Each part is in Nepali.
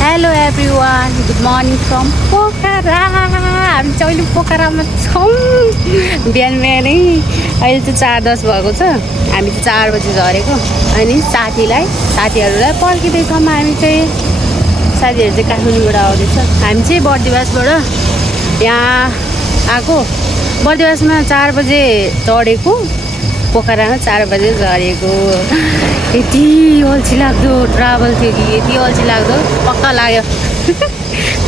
Hello everyone, good morning from Pokhara. हामी चाहिँ अहिले पोखरामा छौँ। बिहान बिहानै अहिले चाहिँ 4:10 भएको छ। हामी चाहिँ 4 बजी झरेको अनि साथीहरूलाई पर्खिँदैछौँ। हामी चाहिँ साथीहरू चाहिँ काठमाडौँबाट आउँदैछ। हामी चाहिँ बर्दिवासबाट यहाँ आएको। बर्दिवासमा 4 बजे चढेको, पोखरामा 4 बजे झरेको। यति अल्छी लाग्दो ट्राभल थियो कि यति अल्छी लाग्दो पक्का लाग्यो।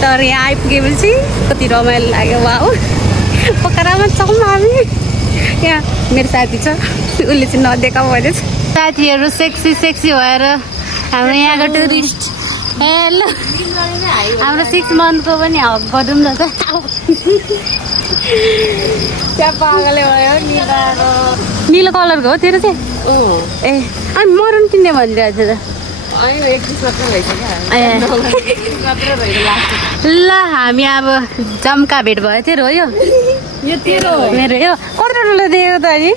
तर यहाँ आइपुगेपछि कति रमाइलो लाग्यो। वाउ, पोखरामा छौँ हामी। यहाँ मेरो साथी छ, उसले चाहिँ नदेखा भनेछ। साथीहरू सेक्सी भएर हाम्रो यहाँको टुरिस्ट। हेलो, हाम्रो 6 मन्थको पनि हक गरौँ न त। त्यहाँ पागलले भयो निलो कलरको हो तेरो चाहिँ। ए अनि मरुन किन्ने भनिरहेको थियो त। ल हामी अब जम्का भेट भयो। तेरो हो यो मेरो यो कत्रो ठुलो दिएको त अनि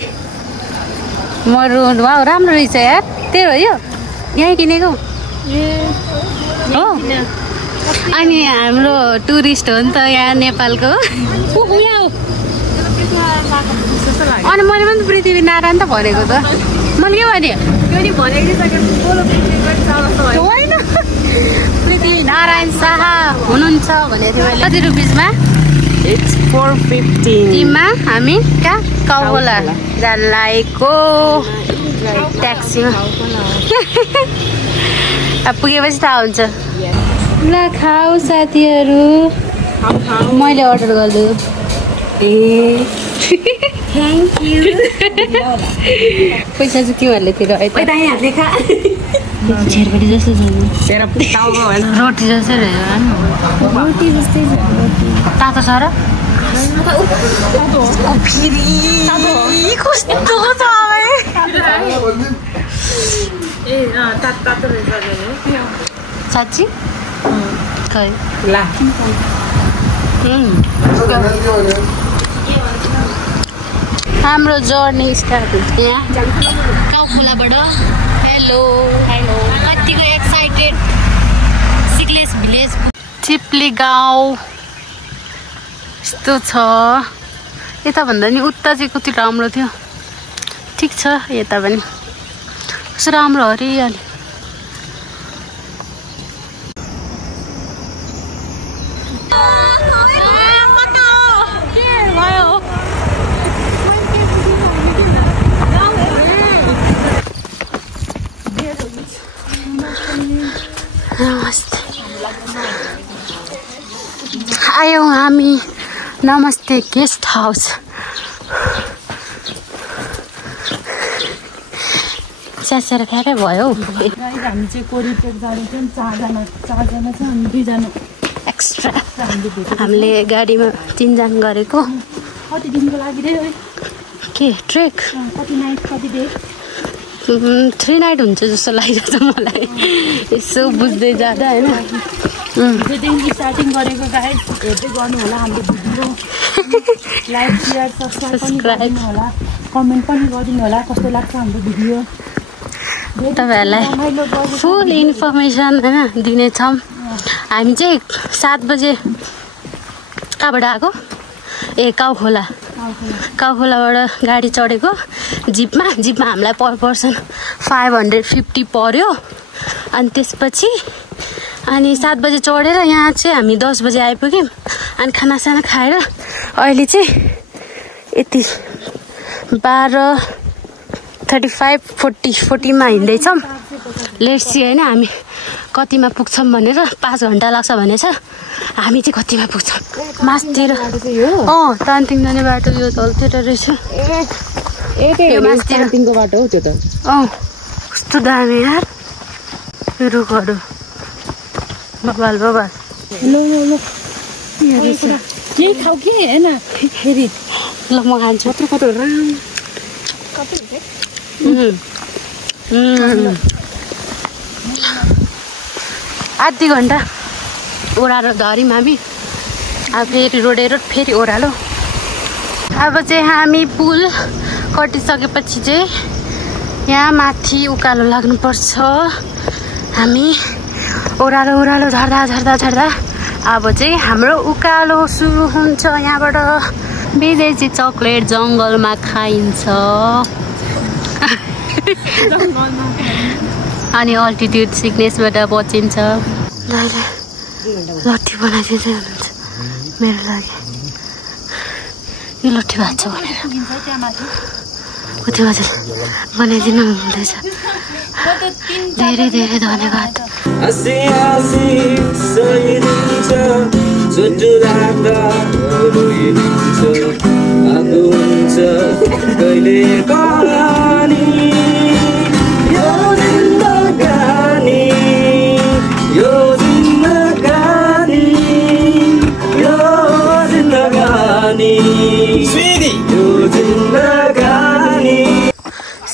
मरुन। वाउ, राम्रो रहेछ यार। तेरो हो यो, यहीँ किनेको हो। अनि हाम्रो टुरिस्ट हो नि त यहाँ नेपालको। अनि मैले पनि पृथ्वी नारायण त भनेको त। मैले के भने होइन, पृथ्वी नारायण शाह हुनुहुन्छ भनेको थियो मैले। कति रुपिसमा? It's 415 टिममा हामी कहाँ काउला जान लागेको ट्याक्सीमा। अब पुगेपछि थाहा हुन्छ। ल खाऊ साथीहरू, मैले अर्डर गर्छु। Thank you. पैसा चाहिँ तिमीहरूले तिर छेरपटी जस्तो छ, रोटी जस्तै रहेछ। रोटी जस्तै तातो छ र कस्तो छ साँच्ची खै ला। हाम्रो जर्नी स्टार्ट हुन्छ यहाँ काउखोलाबाट। हेलो कतिको एक्साइटेड। सिक्लेस भिलेज, चिप्ली गाउँ यस्तो छ। यताभन्दा नि उता चाहिँ कति राम्रो थियो। ठिक छ, यता पनि कस्तो राम्रो हरियाली। आयौँ हामी नमस्ते गेस्ट हाउस। स्यासेर फ्याकै भयो। हामी चाहिँ कोरिपेट जाने थियौँ। 4जना छ अनि 2जना एक्स्ट्रा। हामीले गाडीमा 3 जना गरेको। कति दिनको लागि रे के ट्रेक? कति नाइट कति डे? 3 नाइट हुन्छ जस्तो लागिरहेछ मलाई, यसो बुझ्दै जाँदा होइन। हिजोदेखि स्टार्टिङ गरेको गाइड हेर्दै गर्नु होला हाम्रो भिडियो। लाइक सेयर सब्सक्राइब पनि गर्नु होला, कमेन्ट पनि गरिदिनु होला कस्तो लाग्छ हाम्रो भिडियो। तपाईँहरूलाई फुल इन्फर्मेसन होइन दिनेछौँ। हामी चाहिँ 7 बजे कहाँबाट आएको? ए काउखोलाबाट गाडी चढेको जिपमा हामीलाई पर पर्सन 550 पर्यो। अनि त्यसपछि 7 बजे चढेर यहाँ चाहिँ हामी 10 बजे आइपुग्यौँ। अनि खानासाना खाएर अहिले चाहिँ यति 12:35 40मा हिँड्दैछौँ। लेट्स सी होइन हामी कतिमा पुग्छौँ भनेर। 5 घन्टा लाग्छ भनेछ। हामी चाहिँ कतिमा पुग्छौँ? मासतिर तानतिङ जाने बाटो यो तलतिर रहेछ। यो मासतिरको बाटो हो त्यो त। कस्तो दामी यार रुखहरू। बबाल ल केही खाऊ के होइन फेरि। ल म खान्छु। कत्रो आधी घन्टा ओह्रालो धर्यौँ हामी। अब फेरि रोडेर फेरि ओह्रालो। अब चाहिँ हामी पुल कटिसकेपछि चाहिँ यहाँ माथि उकालो लाग्नुपर्छ। हामी ओह्रालो ओह्रालो झर्दा झर्दा झर्दा अब चाहिँ हाम्रो उकालो सुरु हुन्छ। यहाँबाट विदेशी चक्लेट जङ्गलमा खाइन्छ अनि अल्टिट्युड सिकनेसबाट बचिन्छ। दाइले लट्ठी बनाइदिँदै हुनुहुन्छ मेरो लागि। यो लट्ठी भएको छ भनेर कति हजुर बनाइदिनु हुँदैछ। धेरै धेरै धन्यवाद।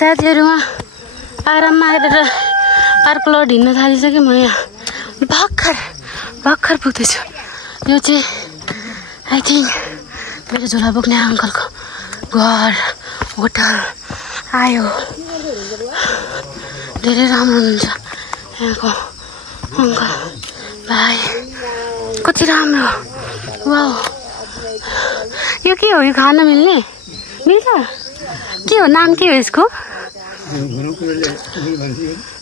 साथीहरूमा आराममा आएर अर्को लड हिँड्न थालिसकेँ। म यहाँ भर्खर पुग्दैछु। यो चाहिँ आई थिङ्क मेरो झोला बोक्ने अङ्कलको घर होटल आयो। धेरै राम्रो हुनुहुन्छ यहाँको अङ्कल भाइ, कति राम्रो। वाउ, यो के हो? यो खान मिल्छ? के हो नाम के हो यसको?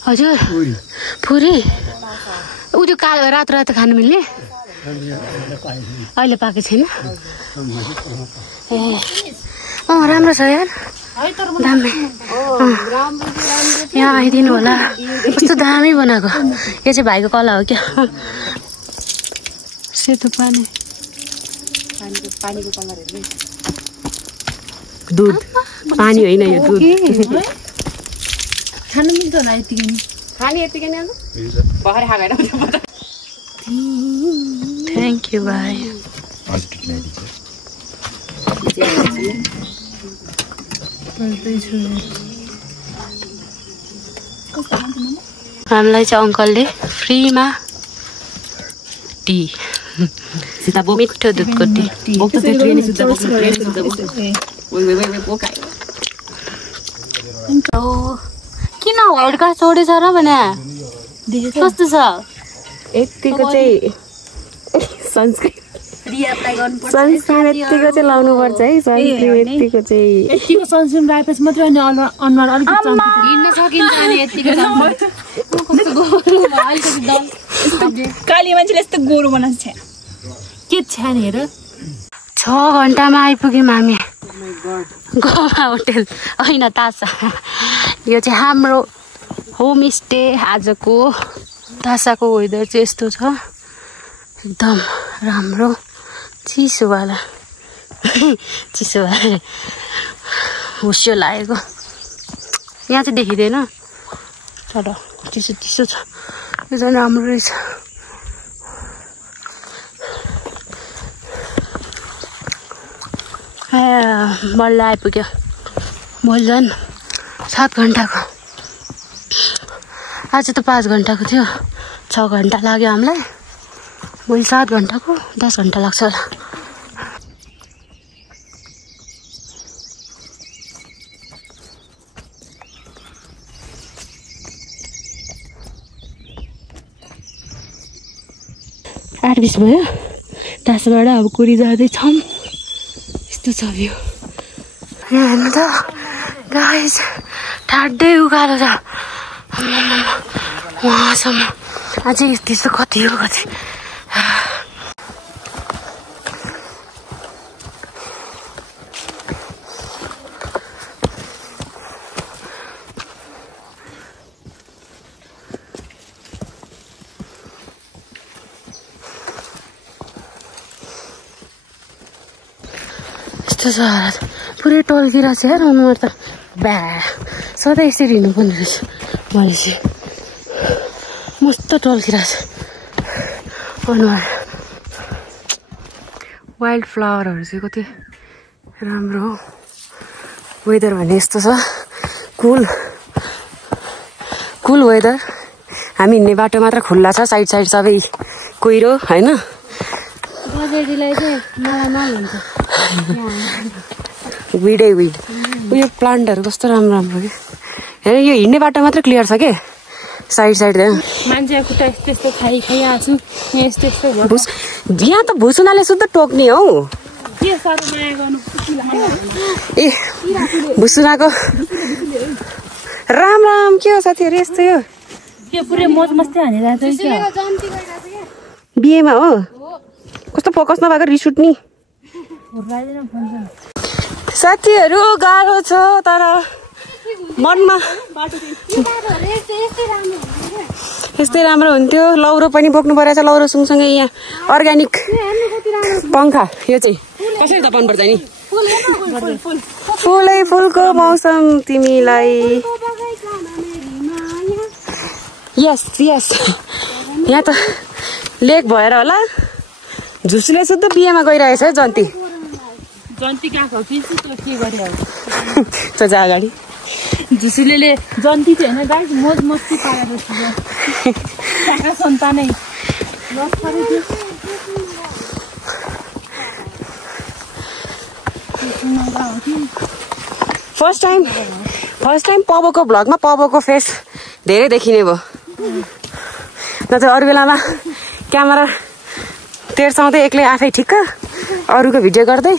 हजुर पुरी। ऊ त्यो कालो रातो रातो खानु मिल्ने? अहिले पाएको छैन। ए राम्रो छ यार, दामी। यहाँ आइदिनु होला। कस्तो दामी बनाएको। यो चाहिँ भाइको कला हो क्या। सेतो पानीको कलर हेर्नु। दुध पानी होइन यो दुध। खानु मिल्छ होला यतिकै। खाने यतिकै नै भर्खर खाएर। थ्याङ्क यू भाइ। हामीलाई चाहिँ अङ्कलले फ्रीमा टी, मिठो दुधको टी। किन व्हाइट कलर छोडेछ र भने कस्तो छ? यतिको चाहिँ सनस्क्रिन यतिको चाहिँ लाउनु पर्छ है। सनस्क्रिन यतिको चाहिँ यतिको सनस्क्रिन लगाएपछि मात्रै अनि अनुहार अलिकति हिँड्न सकिन्छ। अनि यतिको काली मान्छेले यस्तो गोरो बनाएको छ के छैन हेर। 6 घन्टामा आइपुग्यौँ हामी गोवा होटेल होइन तासा। यो चाहिँ हाम्रो होमस्टे आजको। तासाको वेदर चाहिँ यस्तो छ, एकदम राम्रो चिसोवाला हुस्यो लागेको। यहाँ चाहिँ देखिँदैन तर चिसो छ। यो चाहिँ राम्रो रहेछ। बल्ल आइपुग्यो। भोलि झन् 7 घन्टाको। आज त 5 घन्टाको थियो। 6 घन्टा लाग्यो हामीलाई। भोलि 7 घन्टाको 10 घन्टा लाग्छ होला। आठ 20 भयो। तासबाट अब कुरी जाँदैछौँ। यस्तो छ भ्यू। हेर्नु त गाइस, ठाड्दै उकालो छ वहाँसम्म। अझै त्यस्तो कति हो कति। यस्तो छ हालत। पुरै टल्किरहेको छ यार अनुहार त। ब्या सधैँ यसरी हिँड्नुपर्ने रहेछ भनेपछि। मस्त टल्किरहेको छ अनुहार। वाइल्ड फ्लावरहरू चाहिँ कति राम्रो हो। वेदर भने यस्तो छ, कुल वेदर। हामी हिँड्ने बाटो मात्र खुल्ला छ, साइड सबै कुहिरो होइन। गजेडीलाई चाहिँ मलाई हुन्छ विडै उयो प्लान्टहरू कस्तो राम्रो कि। हेर यो हिँड्ने बाटो मात्र क्लियर छ के, साइड साइड मान्छे खुट्टा यस्तो यस्तो खाइआएको छु यस्तो यस्तो यहाँ त भुसुनाले शुद्ध टोक्ने हौ के साह्रो माया गर्नु ए भुसुनाको राम राम के हो साथीहरू यस्तो यो के पुरै मौज मस्ती हानिरहेको छ बिहेमा हो कस्तो फोकस नभएको रिस उठ्ने साथीहरू गाह्रो छ तर मनमा यस्तै राम्रो हुन्थ्यो लौरो पनि बोक्नु परेछ लौरो सँगसँगै यहाँ अर्ग्यानिक पङ्खा यो चाहिँ कसरी त पर्छ नि फुलै फुलको मौसम तिमीलाई यस यस यहाँ त लेक भएर होला झुसुले शुद्ध बिहेमा गइरहेछ है जन्ती गएको के गरे त्यो जा अगाडि झुसुले जन्ती चाहिँ होइन गाइस मौज मस्ती पारेर साका सन्तानै फर्स्ट टाइम पबोको भ्लगमा पबोको फेस धेरै देखिने भयो नत्र अरू बेलामा क्यामेरा तेर्साउँदै एक्लै आफै ठिक्क अरूको भिडियो गर्दै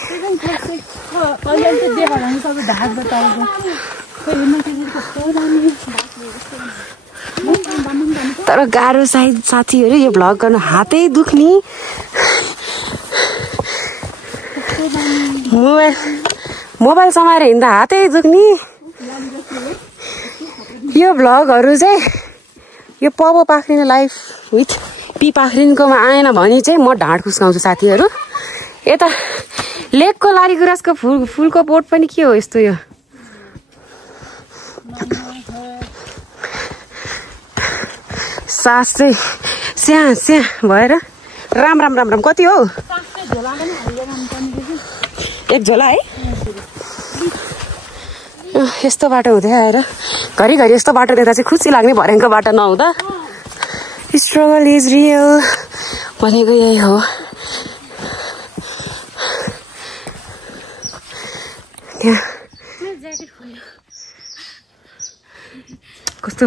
तर गाह्रो साथीहरू यो भ्लग गर्नु हातै दुख्ने मोबाइल समाएर हिँड्दा हातै दुख्ने यो भ्लगहरू चाहिँ यो पबो पाख्रिने लाइफ विथ पी पाख्रिनकोमा आएन भने चाहिँ म ढाँड खुस्काउँछु साथीहरू यता लेकको लारीगुराँसको फुलको बोट पनि के हो यस्तो यो सास चाहिँ स्या भएर राम राम राम राम कति हो एक झोला है यस्तो बाटो हुँदै आएर घरिघरि यस्तो बाटो देख्दा चाहिँ खुसी लाग्ने भर्याङको बाटो नहुँदा स्ट्रगल इज रियल भनेको यही हो कस्तो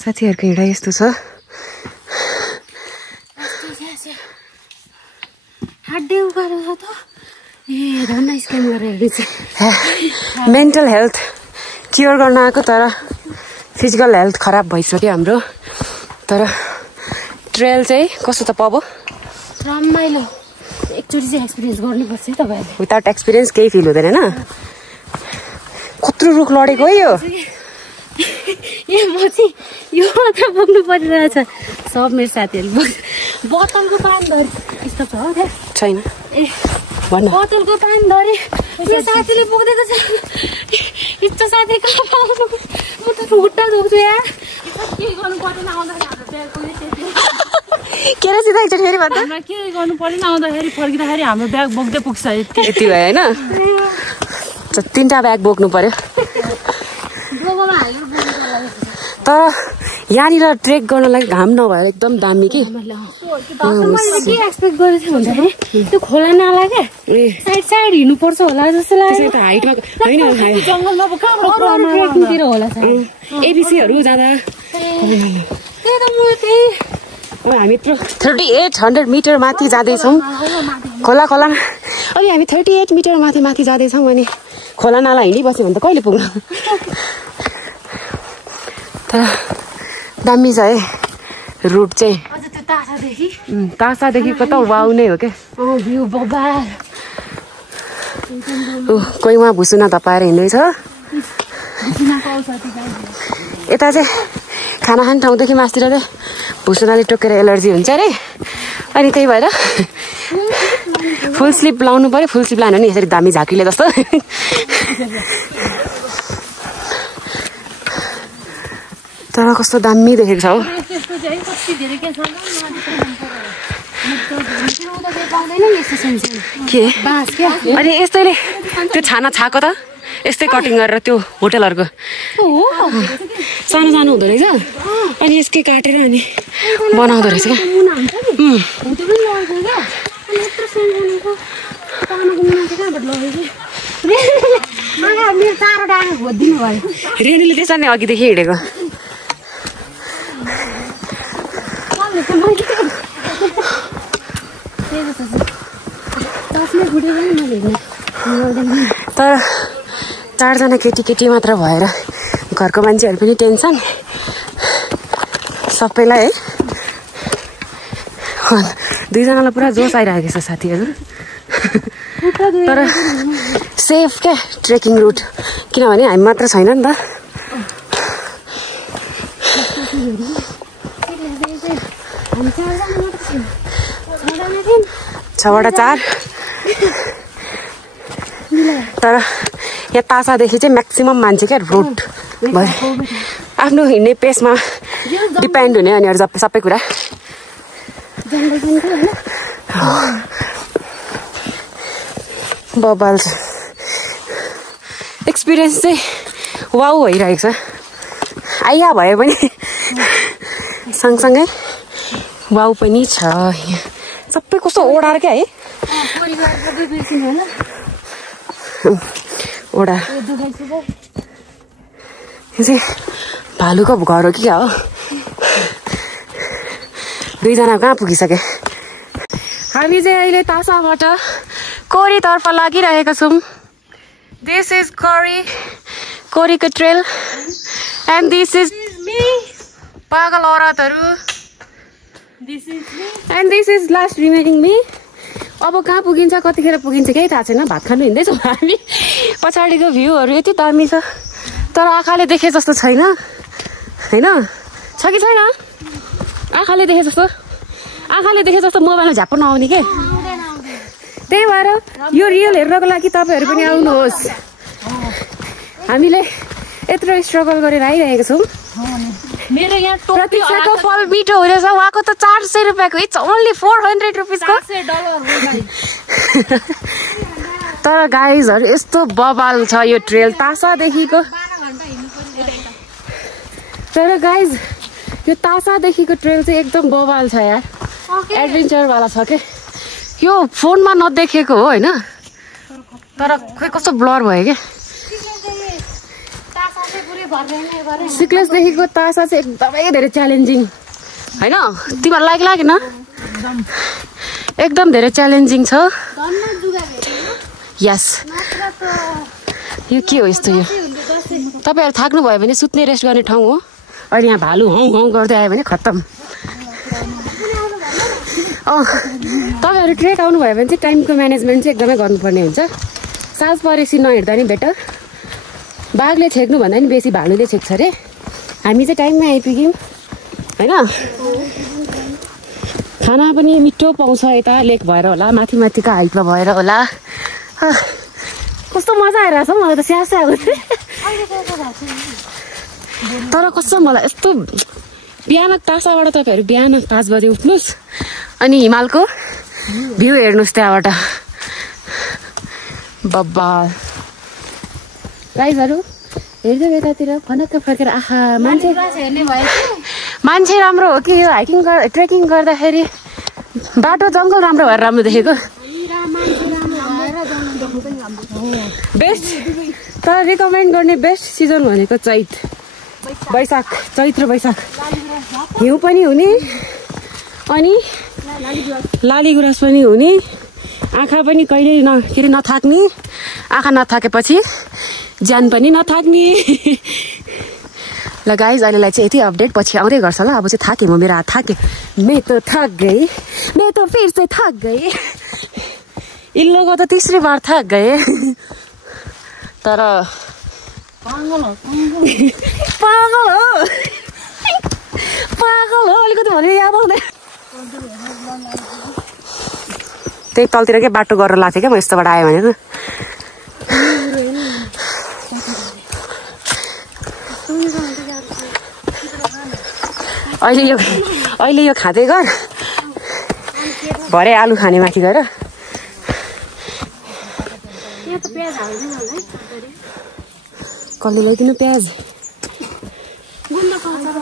साथीहरूको हिँडा यस्तो छ मेन्टल हेल्थ क्योर गर्न आएको तर फिजिकल हेल्थ खराब भइसक्यो हाम्रो तर ट्रेल चाहिँ कस्तो त पबो रमाइलो एकचोटि चाहिँ एक्सपिरियन्स गर्नुपर्छ है तपाईँहरूले विदाउट एक्सपिरियन्स केही फिल हुँदैन होइन कत्रो रुख लडेको है यो म चाहिँ यो मात्र बोक्नु परिरहेछ सब मेरो साथीहरू बोतलको पानी धरे यस्तो छ हो छैन ए बोतलको पानी धरे मेरो साथीले बोक्दै छ यस्तो साथी कहाँ पाउनु म त खुट्टा धोक्छु यार केही गर्नु पर्दैन आउँदाखेरि के रहेछ त एकचोटि फेरि भन्दा केही गर्नु पर्दैन आउँदाखेरि फर्किँदाखेरि हाम्रो ब्याग बोक्दै पुग्छ यति भयो होइन 3टा ब्याग बोक्नु पर्यो तर यहाँनिर ट्रेक गर्नलाई घाम नभएर एकदम दामी के एक्सपेक्ट गरेको थियो भन्दाखेरि त्यो खोला नाला क्या साइड हिँड्नुपर्छ होला जस्तो लाग्यो हाइटमा होइन जङ्गलमा होला एबिसीहरू जाँदा हामी 3800 मिटर माथि जाँदैछौँ खोला अनि हामी 38 मिटर माथि जाँदैछौँ अनि खोला नाला हिँडिबस्यो भने त कहिले पुग्नु तर दामी छ है रुट चाहिँ तासादेखिको त वाउ नै हो क्या कोही उहाँ भुसुना धपाएर हिँड्दैछ यता चाहिँ खाना खाने ठाउँदेखि मासतिर चाहिँ भुसुनाले टोकेर एलर्जी हुन्छ अरे अनि त्यही भएर फुल स्लिप लाउनु पर्यो फुल स्लिप लानु नि यसरी दामी झाँक्रीले जस्तो तर कस्तो दामी देखेको छ हो के अनि यस्तैले त्यो छाना छाको त यस्तै कटिङ गरेर त्यो होटलहरूको सानो सानो हुँदो रहेछ अनि यसकै काटेर अनि बनाउँदो रहेछ क्या रेनीले त्यसरी नै अघिदेखि हिँडेको तर 4 जना केटी मात्र भएर घरको मान्छेहरू पनि टेन्सन सबैलाई है। 2 जनालाई पुरा जोस आइरहेको छ साथीहरू। तर सेफ क्या ट्रेकिङ रुट, किनभने हामी मात्र छैन नि त। 6 बाट 4। तर यहाँ तासादेखि चाहिँ म्याक्सिमम मान्छे क्या रुट भयो। आफ्नो हिँड्ने पेसमा डिपेन्ड हुने अनि अरू सबै कुरा। बबाल छ एक्सपिरियन्स चाहिँ वाउ भइरहेको छ। आइया भए पनि सँगसँगै वाउ पनि छ। सबै कस्तो ओडार क्या है, ओडा यो चाहिँ भालुको घर हो कि क्या हो। 2 जना कहाँ पुगिसके। हामी चाहिँ अहिले तासाबाट कोरीतर्फ लागिरहेका छौँ। दिस इज कोरीको ट्रेल एन्ड दिस इज पागल औरतहरू and this is last remaining me. अब कहाँ पुगिन्छ कतिखेर पुगिन्छ केही थाहा छैन। भात खानु हिँड्दैछौँ हामी। पछाडिको भ्यूहरू यति दामी छ तर आँखाले देखे जस्तो छैन होइन। छ कि छैन? आँखाले देखे जस्तो मोबाइलमा झ्याप्प नआउने के। त्यही भएर यो रियल हेर्नको लागि तपाईँहरू पनि आउनुहोस्। हामीले यत्रो स्ट्रगल गरेर आइरहेको छौँ। मेरो यहाँ प्रतीक्षाको फल मिठो हुँदैछ। उहाँको त 400 रुपियाँको, इट्स ओन्ली 400 रुपिसको। तर गाइजहरू यस्तो बबाल छ यो ट्रेल तासादेखिको। तर गाइज यो तासादेखिको ट्रेल चाहिँ एकदम बबाल छ यार, एडभेन्चरवाला छ के। यो फोनमा नदेखेको हो होइन, तर खोइ कस्तो ब्लर भयो क्या। सिक्लेसदेखिको तासा चाहिँ एकदमै धेरै च्यालेन्जिङ होइन। तिमीहरूलाई लागेन? एकदम धेरै च्यालेन्जिङ छ। यस यो के हो यस्तो? यो तपाईँहरू थाक्नुभयो भने सुत्ने रेस्ट गर्ने ठाउँ हो। अहिले यहाँ भालु हौ हौ गर्दै आयो भने खत्तम। तपाईँहरू ट्रेक आउनुभयो भने चाहिँ टाइमको म्यानेजमेन्ट चाहिँ एकदमै गर्नुपर्ने हुन्छ। साँझ परेपछि नहिँड्दा नि बेटर। बाघले छेक्नु भन्दा नि बेसी भालुले छेक्छ अरे। हामी चाहिँ टाइममा आइपुग्यौँ होइन। खाना पनि मिठो पाउँछ यता, लेक भएर होला, माथि माथिको हाइटमा भएर होला। कस्तो मजा आइरहेछ मलाई त स्याहार आएको थियो। तर कस्तो मलाई यस्तो बिहान तासाबाट तपाईँहरू बिहान 5 बजे उठ्नुहोस् अनि हिमालको भ्यू हेर्नुहोस् त्यहाँबाट। बब्बा गाइजहरू हेर्दै यतातिर फनक्क फर्केर आहा मान्छे राम्रो हो कि यो हाइकिङ ट्रेकिङ गर्दाखेरि। बाटो जङ्गल राम्रो भएर राम्रो देखेको बेस्ट। तर रिकमेन्ड गर्ने बेस्ट सिजन भनेको वैशाख, चैत्र वैशाख। हिउँ पनि हुने अनि लाली गुराँस पनि हुने। आँखा पनि कहिले के अरे नथाक्ने। आँखा नथाकेपछि ज्यान पनि नथाक्ने। ल गाइज अहिलेलाई चाहिँ यति अपडेट, पछि आउँदै गर्छ ल। अब चाहिँ थाकेँ म, मेरो हात थाकेँ। मैं तो थक गई, मैं तो फिर से थक गई। इल्लो को त 3री बार थक गए। तर पागल हो अलिकति भने याद आउँदैन। त्यही तलतिर के बाटो गरेर लाग्थेँ क्या म यस्तोबाट आयो भने त। अहिले यो खाँदै गर, भरे आलु खाने माथि गएर। कसले ल्याइदिनु प्याज?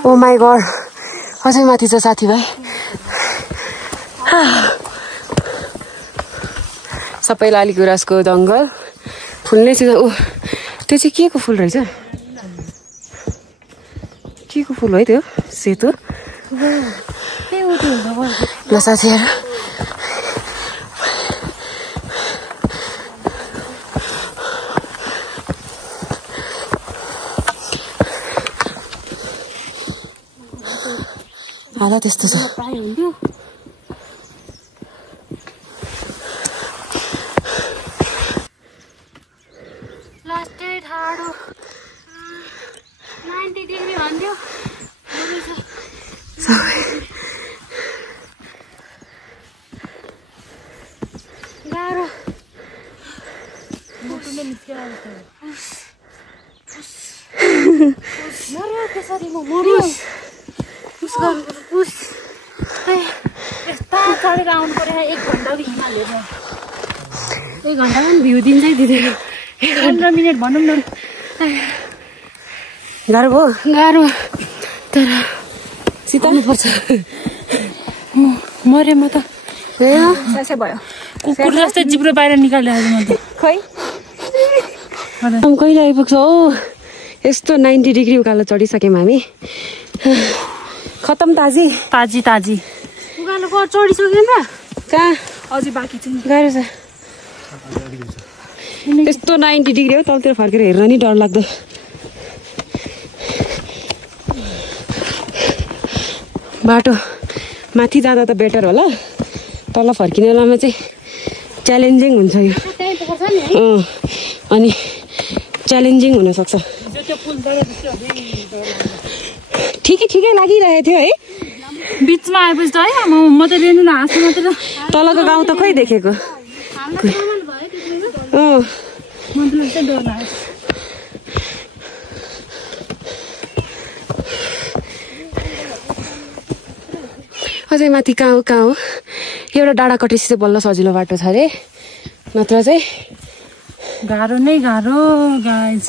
ओ माई गड, अझै माथि छ साथीभाइ। सबै लाली गुराँसको जङ्गल फुल्ने सिजन। ओ त्यो चाहिँ के को फुल रहेछ? के को फुल है त्यो? सेतो ल साथीहरू हालत त्यस्तो छ लास्टै ठाडो 90 डिग्री भन्थ्यो गाह्रो मर्यो त्यसरी म मर्यो यस्ता चढेर आउनु पर्यो 1 घन्टा हिमाल हेर्न 1 घन्टा पनि भ्यू दिन्छै दिँदैन 15 मिनट भनौँ न गाह्रो भयो गाह्रो तर सिताउनु पर्छ मरे म त सासै भयो कुकुर जस्तै जिब्रो बाहिर निकाल्यो आज म त खै कहिले आइपुग्छ हौ यस्तो 90 डिग्री उकालो चढिसक्यौँ हामी खतम ताजी ताजी ताजी उकालो चढिसक्यौँ र कहाँ अझै बाँकी छ गाह्रो छ यस्तो 90 डिग्री हो तलतिर फर्केर हेर्न नि डर लाग्दो बाटो माथि जाँदा त बेटर होला तल फर्किने बेलामा चाहिँ च्यालेन्जिङ हुन्छ यो अनि च्यालेन्जिङ हुनसक्छ ठिकै लागिरहेको थियो है बिचमा आएपछि त है म त लिनु न हाँस्नु मात्र तलको गाउँ त खोइ देखेको अझै माथि कहाँ हो एउटा डाँडा कटेपछि चाहिँ बल्ल सजिलो बाटो छ अरे नत्र चाहिँ गाह्रो नै गाह्रो गाइज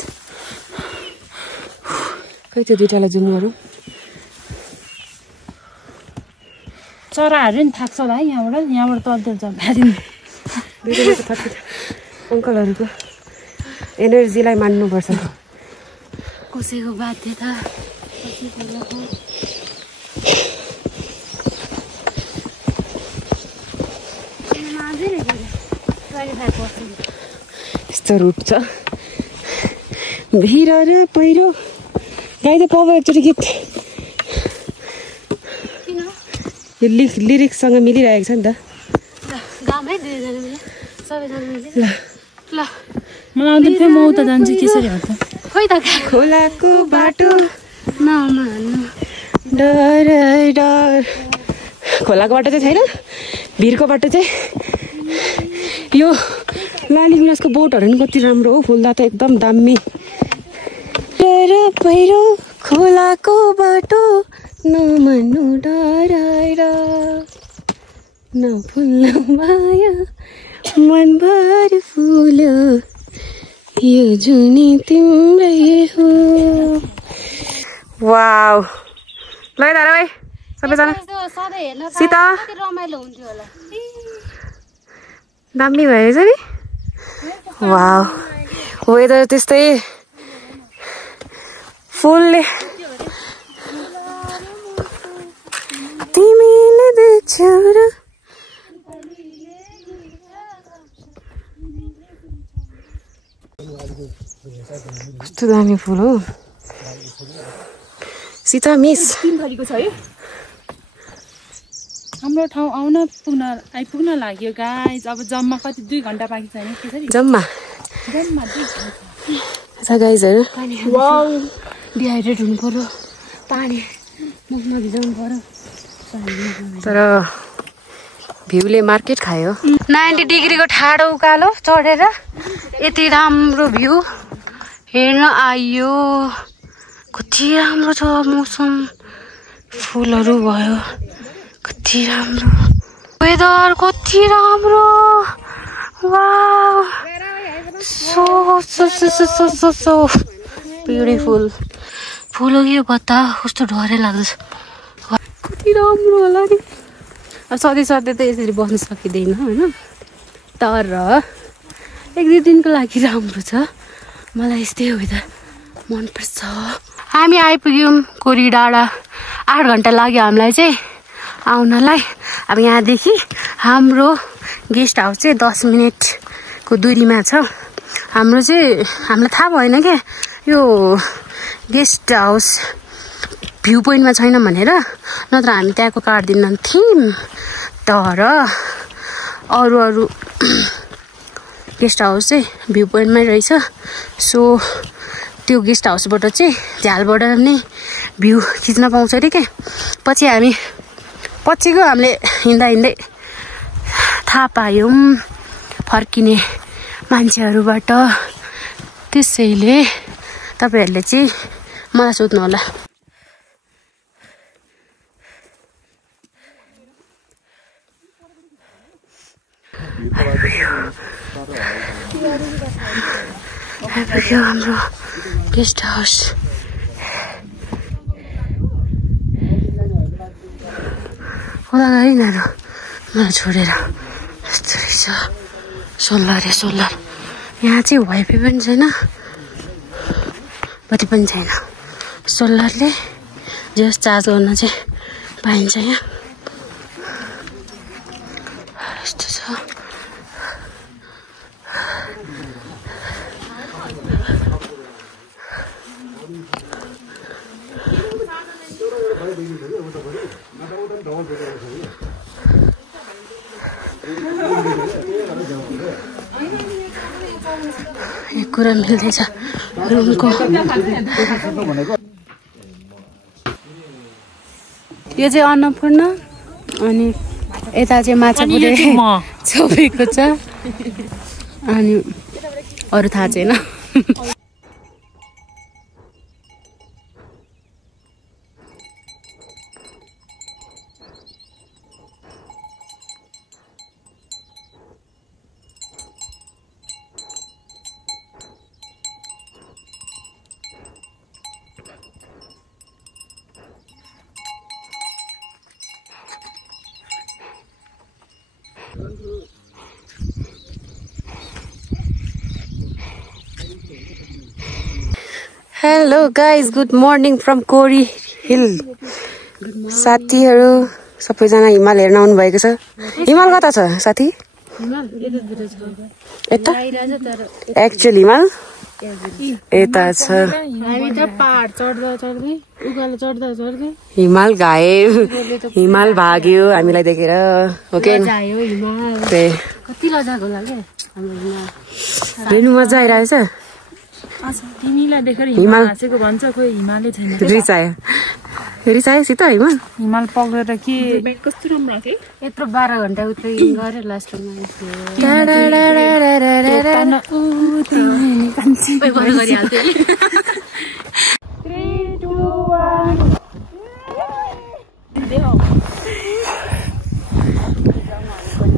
खै त्यो दुइटालाई जुम गरौँ चराहरू नि थाक्छ होला है यहाँबाट तलतिर झम्कारिदिनु अङ्कलहरूको एनर्जीलाई मान्नुपर्छ कसैको बाध्यता यस्तो रुट छ भिर र पहिरो गाई त पब एकचोटि गीत यो लिरिक्ससँग मिलिरहेको छ नि त ल मलाई आउँदैन थियो म उता जान्छु कसरी हो त खोइ त खोलाको बाटो नमान्नु डर खोलाको बाटो चाहिँ छैन भिरको बाटो चाहिँ यो लाली गुराँसको बोटहरू नि कति राम्रो हो फुल्दा त एकदम दामी डर पहिरो खोलाको बाटो नमान्नु डर नफुल्नु माया मनभर फुल्यो यो जुनी तिम्रै हो वाउ ल दाइ सबैजना सीता रमाइलो हुन्थ्यो होला दामी भएछ नि वाउ वेदर त्यस्तै फुलले तिमीले देख्छौ र कस्तो दामी फुल हो सीता मिस थरीको छ है हाम्रो ठाउँ आइपुग्न लाग्यो गाइज अब जम्मा कति 2 घन्टा बाँकी छ नि त्यसरी जम्मा 2 घन्टा गाइजहरू वाउ डिहाइड्रेट हुनु पर्यो पानी मुखमा भिजाउनु पर्यो तर भ्यूले मार्केट खायो 90 डिग्रीको ठाडो उकालो चढेर यति राम्रो भ्यू हेर्न आइयो कति राम्रो छ मौसम फुलहरू भयो कति राम्रो वेदर कति राम्रो वाउ सो ब्युटिफुल फुल हो यो बत्ता कस्तो डरै लाग्दछ कति राम्रो होला नि सधैँ त यसरी बस्न सकिँदैन होइन तर 1-2 दिनको लागि राम्रो छ मलाई यस्तै वेदर मनपर्छ हामी आइपुग्यौँ कोरी डाँडा 8 घन्टा लाग्यो हामीलाई चाहिँ आउनलाई। अब यहाँदेखि हाम्रो गेस्ट हाउस चाहिँ 10 मिनेटको दूरीमा छ। हामीलाई थाहा भएन क्या यो गेस्ट हाउस भ्यू पोइन्टमा छैन भनेर, नत्र हामी त्यहाँको काट्दिन थियौँ। तर अरू गेस्ट हाउस चाहिँ भ्यू पोइन्टमै रहेछ। सो त्यो गेस्ट हाउसबाट चाहिँ झ्यालबाट नै भ्यू खिच्न पाउँछ अरे क्या। पछिको हामीले हिँड्दै थाहा पायौँ फर्किने मान्छेहरूबाट। त्यसैले तपाईहरूले चाहिँ मलाई सोध्नु होला। हाम्रो गेस्ट हाउस होला यिनीहरू मलाई छोडेर यस्तो रहेछ। सोलर यहाँ चाहिँ वाइफाई पनि छैन, बत्ती पनि छैन। सोलरले जे चार्ज गर्न चाहिँ पाइन्छ यहाँ। यस्तो छ। यो कुरा मिल्दैछ रुमको। यो चाहिँ अन्नपूर्ण, अनि यता चाहिँ माछा पुरे छोपेको छ, अनि अरू थाहा छैन। Hello guys, good morning from Kori hill. साथीहरू सबैजना हिमाल हेर्न आउनु भएको छ। हिमाल कता छ साथी? यता एक्चुअल हिमाल यता छ। हिमाल गायब, हिमाल भाग्यो हामीलाई देखेर। ओके हेर्नु मजा आइरहेछ। तिमीलाई देखेर हिमाल हाँसेको भन्छ, कोही हिमालै छैन। रिसाएसित हिमाल पक्रेर के कस्तो राम्रो के यत्रो 12 घण्टा उतै गरे लास्टमा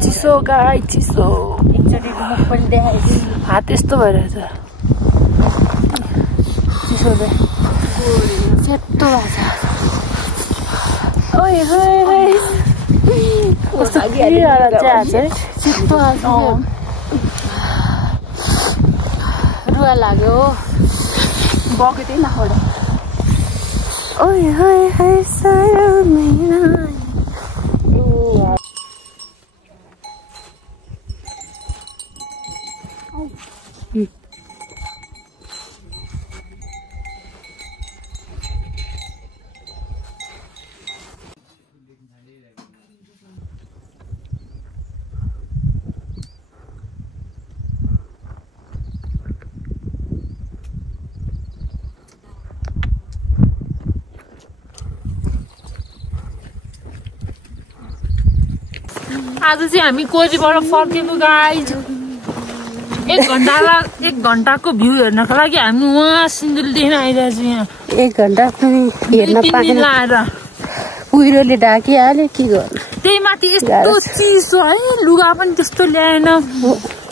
चिसो गाई चिसो। एकचोटि मुख पनि देखाइदिनु, हात यस्तो भइरहेछ चिसोले सेतो भएको छ। ओइ कस्तो रुवा लाग्यो बग्यो त्यही नखोड। ओइ सारो मेरा आज चाहिँ हामी कोजीबाट फर्केको गाइज। 1 घण्टाको भ्यू हेर्नको लागि हामी उहाँ सिन्धुलीदेखि आइरहेको छौँ। यहाँ 1 घण्टा पनि हेर्न पाएन, लाएर कुहिरोले ढाकिहाल्यो। के गर्नु, त्यही माथि यस्तो चिसो है, लुगा पनि त्यस्तो ल्याएन।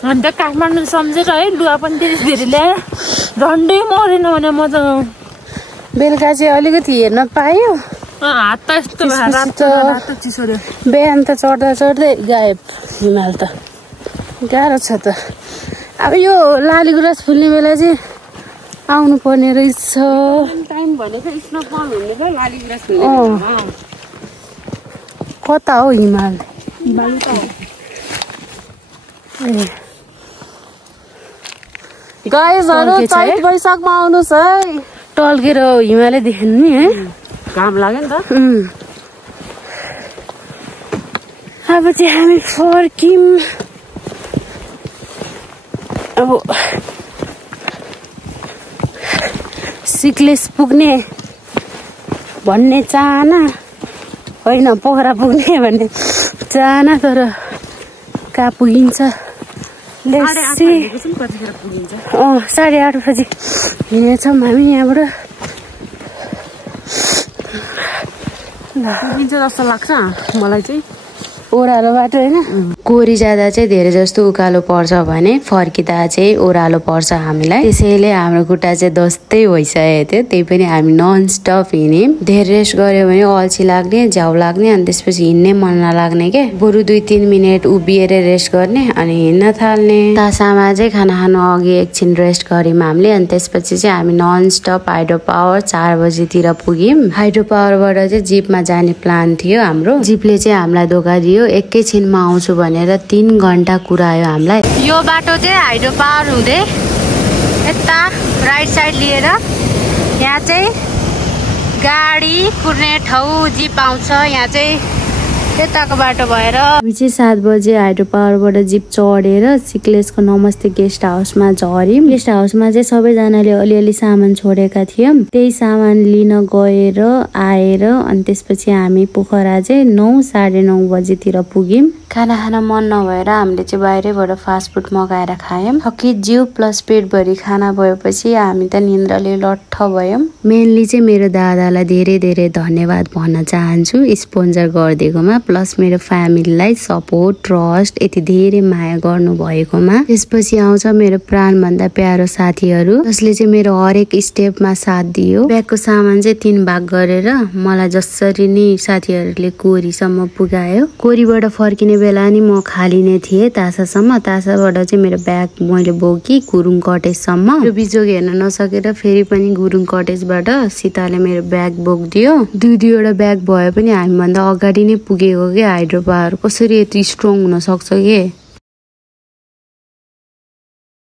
अन्त काठमाडौँ सम्झेर है लुगा पनि धेरै ल्याएन, झन्डै मरेन भने मजा। बेलुका चाहिँ अलिकति हेर्न पायो, हात त यस्तो चिसो। बिहान त चढ्दै गायब हिमाल त। गाह्रो छ त। अब यो लाली गुराँस फुल्ने बेला चाहिँ आउनु पर्ने रहेछ। टाइम भनेको स्नोफल हुने र लाली गुराँस फुल्ने कता हो हिमाल? गाइजहरु चैत वैशाखमा आउनुस् है। टल्केर हिमालय देख्नु नि है। घाम लाग्यो नि त। अब चाहिँ हामी फर्किम। अब सिक्लेस पुग्ने भन्ने चाहना होइन, पोखरा पुग्ने भन्ने चाहना, तर कहाँ पुगिन्छ? 8:30 बजी हिँडेछौँ हामी यहाँबाट। पुगिन्छ जस्तो लाग्छ मलाई चाहिँ। ओह्रालो बाटो होइन, कोरी जाँदा चाहिँ धेरै जस्तो उकालो पर्छ भने फर्किँदा चाहिँ ओह्रालो पर्छ हामीलाई। त्यसैले हाम्रो खुट्टा चाहिँ दस्तै भइसकेको थियो, त्यही पनि हामी नन स्टप हिँड्यौँ। धेरै रेस्ट गऱ्यो भने अल्छी लाग्ने, झ्याउ लाग्ने, अनि त्यसपछि हिँड्नै मन नलाग्ने के। बरु 2-3 मिनट उभिएर रेस्ट गर्ने अनि हिँड्न थाल्ने। तासामा चाहिँ खाना खानु अघि एकछिन रेस्ट गऱ्यौँ हामीले, अनि त्यसपछि चाहिँ हामी नन स्टप हाइड्रो पावर 4 बजीतिर पुग्यौँ। हाइड्रो पावरबाट चाहिँ जिपमा जाने प्लान थियो हाम्रो। जिपले चाहिँ हामीलाई धोका दियो, एकैछिनमा आउँछु भनेर 3 घण्टा कुरायो हामीलाई। यो बाटो चाहिँ हाइड्रो पावर हुँदै यता राइट साइड लिएर यहाँ चाहिँ गाडी कुर्ने ठाउँ जिप आउँछ। यहाँ चाहिँ त्यताको बाटो भएर हामी चाहिँ 7 बजे हाइड्रो पावरबाट जिप चढेर सिक्लेसको नमस्ते गेस्ट हाउसमा झऱ्यौँ। गेस्ट हाउसमा चाहिँ सबैजनाले अलिअलि सामान छोडेका थियौँ, त्यही सामान लिन गएर आएर अनि त्यसपछि हामी पोखरा चाहिँ 9-9:30 बजीतिर पुग्यौँ। खाना खान मन नभएर हामीले चाहिँ बाहिरैबाट फास्टफुड मगाएर खायौँ। थकित जिउ प्लस पेटभरि खाना भएपछि हामी त निन्द्राले लट्ठ भयौँ। मेनली चाहिँ मेरो दादालाई धेरै धेरै धन्यवाद भन्न चाहन्छु स्पोन्सर गरिदिएकोमा, प्लस मेरो फ्यामिलीलाई सपोर्ट, ट्रस्ट, यति धेरै माया गर्नु भएकोमा। त्यसपछि आउँछ मेरो प्राणभन्दा प्यारो साथीहरू, जसले चाहिँ मेरो हरेक स्टेपमा साथ दियो। ब्यागको सामान चाहिँ 3 भाग गरेर मलाई जसरी नि साथीहरूले कोरीसम्म पुगायो। कोरीबाट फर्किने बेला नि म खाली नै थिएँ तासासम्म। तासाबाट चाहिँ मेरो ब्याग मैले बोकी गुरुङ कटेजसम्म। यो बिजोग हेर्न नसकेर फेरि पनि गुरुङ कटेजबाट सीताले मेरो ब्याग बोकिदियो। दुईवटा ब्याग भए पनि हामीभन्दा अगाडि नै पुगेको के। हाइड्रो पावर कसरी यति स्ट्रङ हुन सक्छ के।